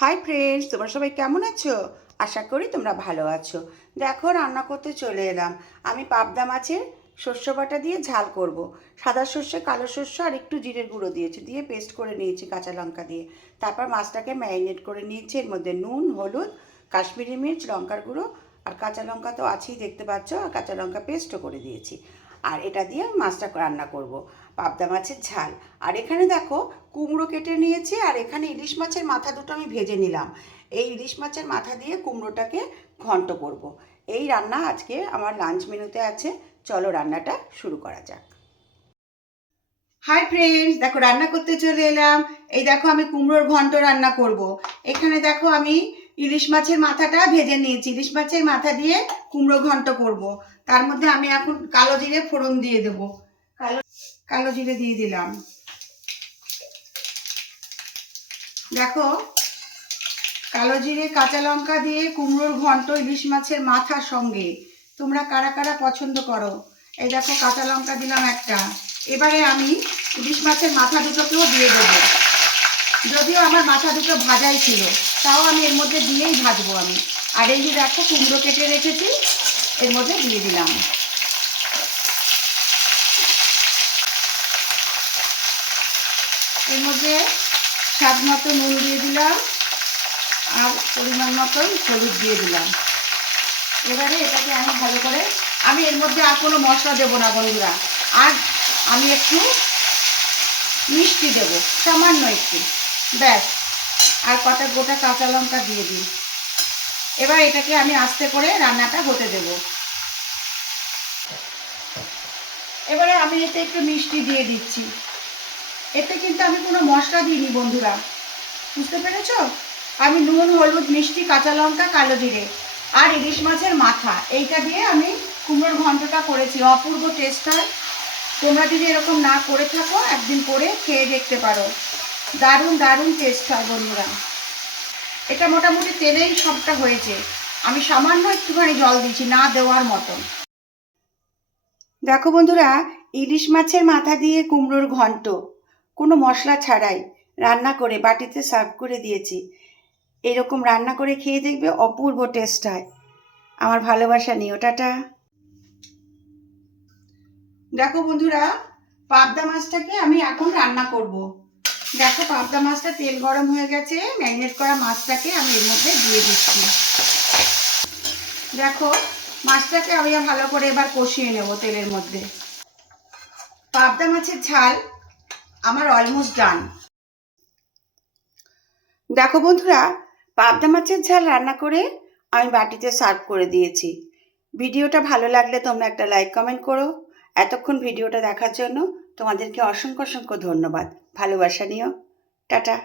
Hi friends, তোমরা সবাই কেমন আছো? আশা করি তোমরা ভালো আছো। দেখো, রান্না করতে চলে এলাম। আমি পাবদা মাছের শস্য বাটা দিয়ে ঝাল করব। সাদা সর্ষে, কালো সর্ষে আর একটু জিরের গুঁড়ো দিয়েছি, দিয়ে পেস্ট করে নিয়েছি কাঁচা লঙ্কা দিয়ে। তারপর মাছটাকে ম্যারিনেট করে নিয়েছি। এর মধ্যে নুন, হলুদ, কাশ্মীরি মির্চ, লঙ্কার গুঁড়ো আর কাঁচা লঙ্কা তো আছেই, দেখতে পাচ্ছ, আর কাঁচা লঙ্কা পেস্টও করে দিয়েছি। আর এটা দিয়ে মাছটা রান্না করব, পাবদা মাছের ঝাল। আর এখানে দেখো, কুমড়ো কেটে নিয়েছি, আর এখানে ইলিশ মাছের মাথা দুটো আমি ভেজে নিলাম। এই ইলিশ মাছের মাথা দিয়ে কুমড়োটাকে ঘন্ট করব। এই রান্না আজকে আমার লাঞ্চ মেনুতে আছে। চলো রান্নাটা শুরু করা যাক। হাই ফ্রেন্ডস, দেখো রান্না করতে চলে এলাম। এই দেখো, আমি কুমড়োর ঘন্ট রান্না করব। এখানে দেখো, আমি ইলিশ মাছের মাথাটা ভেজে নিয়েছি। ইলিশ মাছের মাথা দিয়ে কুমড়ো ঘন্ট করব। তার মধ্যে আমি এখন কালো জিরে ফোড়ন দিয়ে দেবো। কালো জিরে দিয়ে দিলাম। দেখো, কালো জিরে কাঁচা লঙ্কা দিয়ে কুমড়োর ঘন্ট ইলিশ মাছের মাথার সঙ্গে তোমরা কারা কারা পছন্দ করো? এই দেখো, কাঁচা লঙ্কা দিলাম একটা। এবারে আমি ইলিশ মাছের মাথা দুটোকেও দিয়ে দেবো। যদিও আমার মাথা দুটো ভাজাই ছিল, তাও আমি এর মধ্যে দিয়েই ভাজবো আমি। আর এই যে দেখো, কুমড়ো কেটে রেখেছি, এর মধ্যে দিয়ে দিলাম। এর মধ্যে স্বাদ মতো নুন দিয়ে দিলাম, আর পরিমাণ মতন হলুদ দিয়ে দিলাম। এবারে এটাকে আমি ভালো করে, আমি এর মধ্যে আর কোনো মশলা দেবো না বন্ধুরা। আর আমি একটু মিষ্টি দেবো, সামান্য একটু, ব্যাস। আর কটা গোটা কাঁচা লঙ্কা দিয়ে দিই। এবার এটাকে আমি আস্তে করে রান্নাটা হতে দেব। এবারে আমি এতে একটু মিষ্টি দিয়ে দিচ্ছি। এতে কিন্তু আমি কোনো মশলা দিইনি বন্ধুরা, বুঝতে পেরেছো? আমি নুন, হলুদ, মিষ্টি, কাঁচা লঙ্কা, কালো জিরে আর ইলিশ মাছের মাথা, এইটা দিয়ে আমি কুমড়োর ঘন্টটা করেছি। অপূর্ব টেস্ট হয়। তোমরা যদি এরকম না করে থাকো, একদিন করে খেয়ে দেখতে পারো। দারুণ দারুণ টেস্ট হয় বন্ধুরা। এটা মোটামুটি তেলেই সবটা হয়েছে। আমি সামান্য একটুখানি জল দিয়েছি, না দেওয়ার মতন। দেখো বন্ধুরা, ইলিশ মাছের মাথা দিয়ে কুমড়োর ঘন্ট কোনো মশলা ছাড়াই রান্না করে বাটিতে সার্ভ করে দিয়েছি। এরকম রান্না করে খেয়ে দেখবে, অপূর্ব টেস্ট হয়। আমার ভালোবাসা নিও, টাটা। দেখো বন্ধুরা, পাবদা মাছটাকে আমি এখন রান্না করব। দেখো, পাবদা মাছটা তেল গরম হয়ে গেছে। ম্যারিনেট করা মাছটাকে আমি এর মধ্যে দিয়ে দিচ্ছি। দেখো, মাছটাকে আমি ভালো করে এবার কষিয়ে নেব তেলের মধ্যে। পাবদা মাছের ঝাল আমার অলমোস্ট ডান। দেখো বন্ধুরা, পাবদা মাছের ঝাল রান্না করে আমি বাটিতে সার্ভ করে দিয়েছি। ভিডিওটা ভালো লাগলে তোমরা একটা লাইক কমেন্ট করো। এতক্ষণ ভিডিওটা দেখার জন্য তোমাদেরকে অসংখ্য অসংখ্য ধন্যবাদ। ভালোবাসা নিও, টাটা।